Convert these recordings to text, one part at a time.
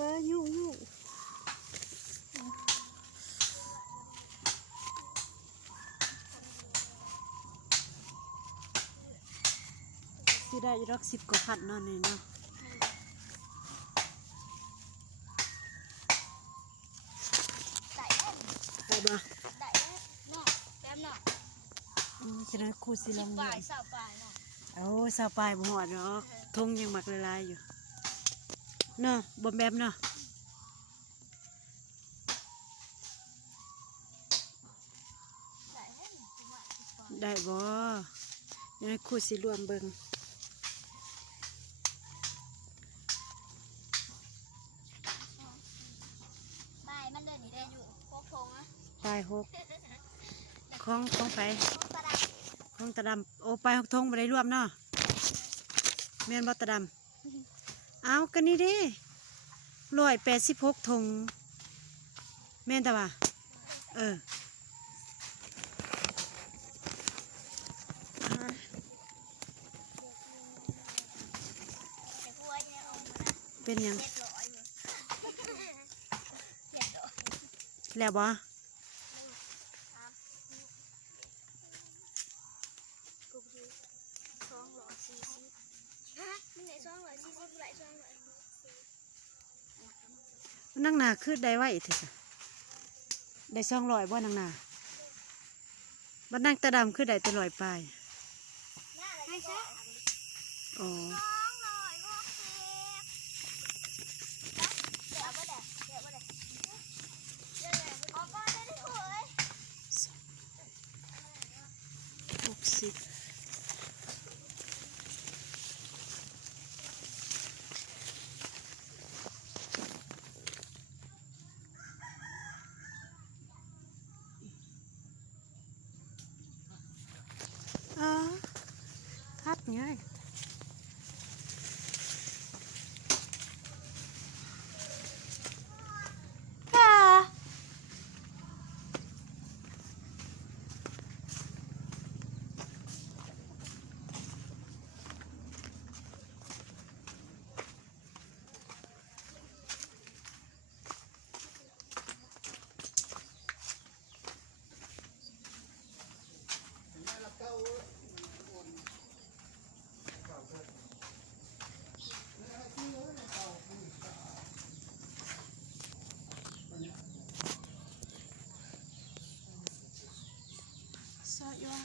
เปิ้ลยุ่งสิได้รัก10 กว่าพันเนาะนี่เนาะได้บ่ได้เนาะแป๊บเนาะฉะนั้นครูสิลอง ปลายสาวปลายเนาะโอ้สาวปลายบ่ฮอดเนาะทงยังหมักละลายอยู่เนาะบ่แบบเนาะได้บ่ยังครูสิรวมเบิ่งปลายมันเดินนี่ได้อยู่พกทงนะปลาย6ของไปของตาดำโอ้ปลาย6 ทงบ่ได้รวมเนาะแม่นบ่ตาดำเอากันนี่เด้186 ทงแม่นตาว่าเป็นยังแล้วบ่นั่งนาคือได้ไว้เถอะได้200บ่นั่งนาบัดนั่งตาดำคือได้แต่100 ปลายอ๋อ60คัดไงซอยว่า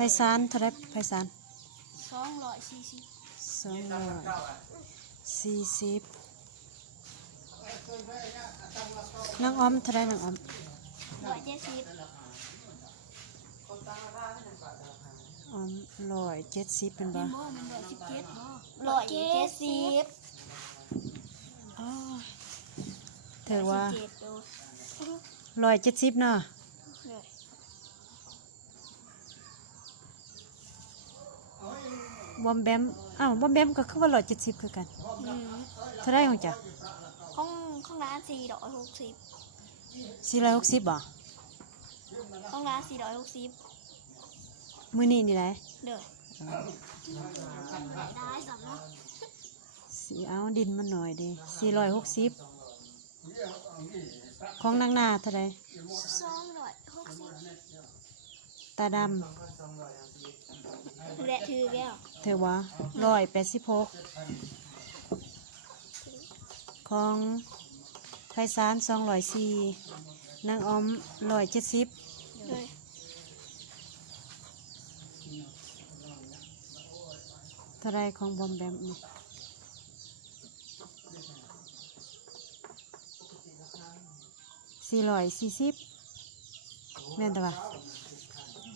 ไพศาลเท่าไรไพศาล240นางอ้อมเท่าไรนางอ้อมอ้อม170เป็นบ่อ๋อถือว่า170เนาะบอมแบมบอมแบมก็คือว่า170คือกันเท่าไรของจ้ะของร้าน460 460บ่ของร้าน460มื้อนี้นี่แหละเด้อได้สำเนาะสิเอาดินมันหน่อยดิ460ของนางนาเท่าไร260ตาดำและถือแก้วเธอว่า186ของไพศาล204นางออม170เท่าไรของบอมแบมนี่ 440แม่นแต่ว่า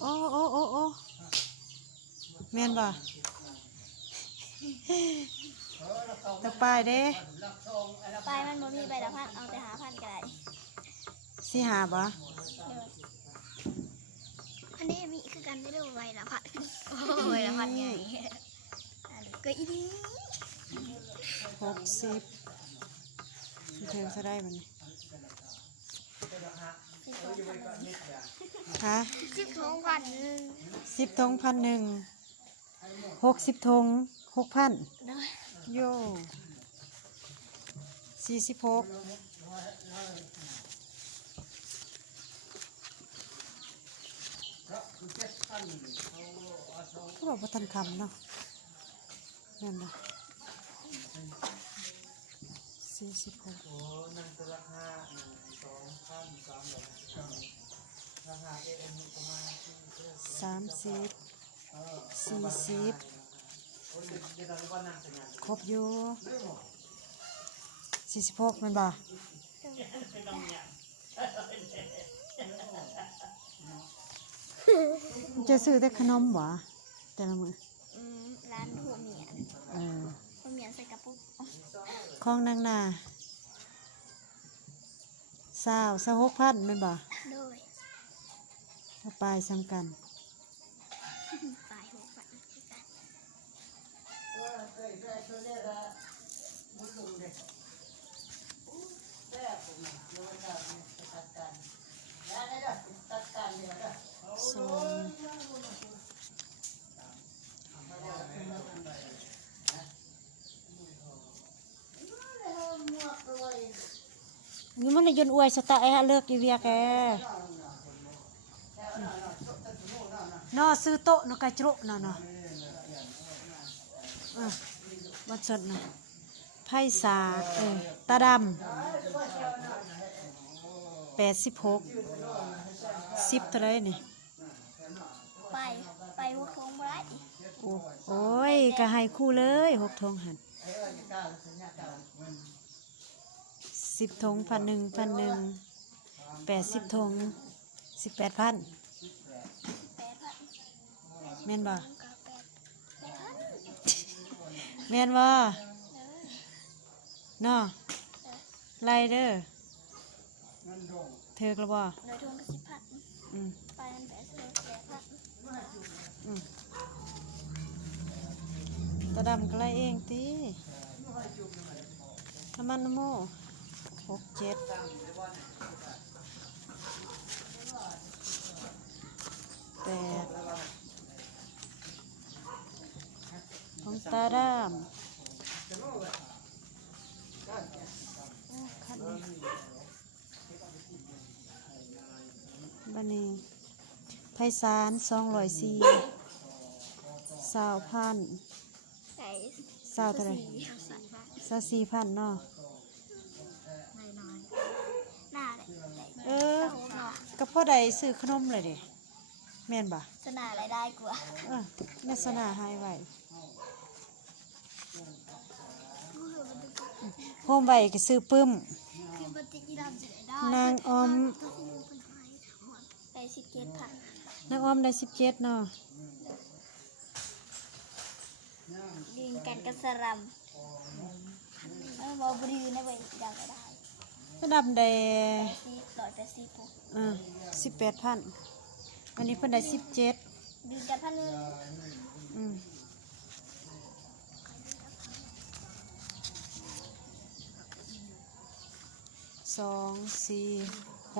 โอ้โอ้โอ้โอ้แม่นบ่ตะปายเด้ ไปมันบ่มีใบละพันเอาแต่หาพันก็ได้ สิหาบ่ อันนี้มีคือกันได้ด้วยใบละพันใบละพันไงอันนี้ก็อีนี้ 60เทิงซะได้มันฮะ 10 ถุงพัน 10 ธง1,000 60 ธง 6,000 เด้อ โย่46ก็บอกว่าทันคำเนาะนั่นนะ46 30 40ครบอยู่46แมันบ่จะซื้อแต่ขนมบ่แต่ละมื้อ ร้านหัวเมียน เออ หัวเมียนใส่กระปุก ของนางนา26,000แม่นบ่ โดย เอาไปซ้ำกัน ปลายหัวฝันคือกัน สองนี่มันยนอวยสตาร์เลิกอีเวียแกนอซื้อโต๊ะนกระจุนอนบัดสดนะไผ่สาตาดำ86 10เท่าไรนี่ ไปหัวโค้งบ่ได้ โอ้ยก็ให้คู่เลย6 ธงหัน10 ธง1,000 80 ธง 18,000 8,000 แม่นบ่ 8,000 แม่นบ่เนาะไล่เด้อเถิกแล้วบ่ โดยทงก็10,000 อืม ไปมัน8,000 ตาดำก็ไล่เองติน้ำมันน้ำโม่6 7 8ของตาดำบันนี้ไพศาล204 20,000 ใส่ เท่าไหร่ 24,000เนาะ น้อยหน้าได้ เออก็พอได้ซื้อขนมเลยเด้แม่นบ่ สนารายได้กว่า แม่สนาหายไว้โฮมไว้ก็ซื้อปึ้ม คือปฏิกิริยาจะได้ นางออม ไป17,000 นางออมได้17เนาะ ดินกันกระสรำบอบรีนะไปดังก็ได้ ตาดำได้ 180ปุ๊บ 18,000อันนี้เพิ่นได้17 ดินกันพันหนึ่ง อืม2 4 6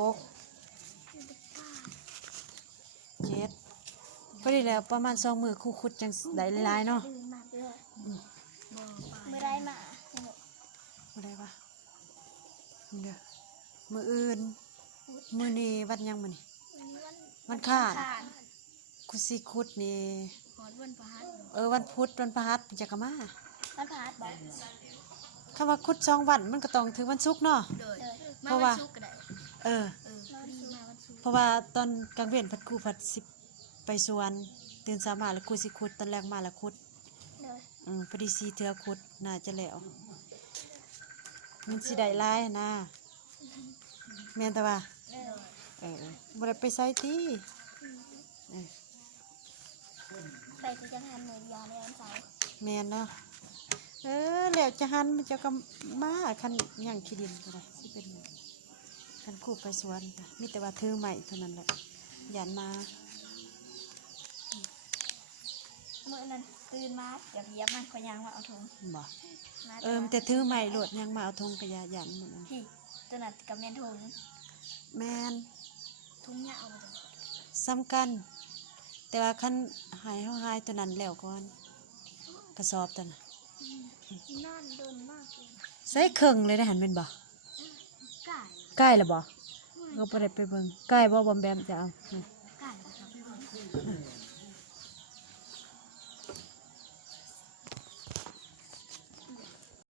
7พอดีแล้วประมาณ2 มื้อคู่คุดจังได้หลายๆเนาะ ดินมากเลยเมื่อไรมา บ่ได้ปะนี่เด้อมื้ออื่นมื้อนี้วันหยังมื้อนี้วันค้านคุสิคุดนี่ หอดวันพาร์ท วันพุธวันพฤหัสจะกะมา วันพาร์ทบอก คำว่าคุด2 วันมันก็ต้องถึงวันศุกร์เนาะ เพราะว่า เออ ดีมาวันศุกร์ เพราะว่าตอนกลางเว้นพัดครูพัดสิไปสวนตื่นเช้ามาแล้วครูสิคุดตอนแรกมาแล้วคุด เลย พอดี4 เทื่อคุดน่าจะแล้วมันสิได้หลายนะ แม่นแต่ว่า เด้อ บ่ได้ไปใส่ติเออ ไปที่จังหันหมูยอในอันเสา แม่นเนาะแล้วจะหันมันจะก็มาคันย่างขี้ดินก็ได้สิเป็นคันคู่ไปสวนก็มีแต่ว่าถือไม้เท่านั้นแหละยันมา เมื่อนั้นตื่นมาเดี๋ยวเหยียบมันก็ยังว่าเอาถุง บ่ มา มันแต่ถือไม้โลดยังมาเอาธงกระยายันหมดนั้น พี่ตัวนั้นกับแม่นถุง แม่น ถุงเนี่ยเอามาจาก สำคัญแต่ว่าคันหายเฮาหายตัวนั้นแล้วก่อนกระสอบตัวน่ะ นอนโดนมากเลย ใส่เครื่องเลยได้หันเป็นบ่ ไก่ ใกล้แล้วบ่ก็บ่ได้ไปเบิ่งใกล้บ่บอมแบมจะเอานี่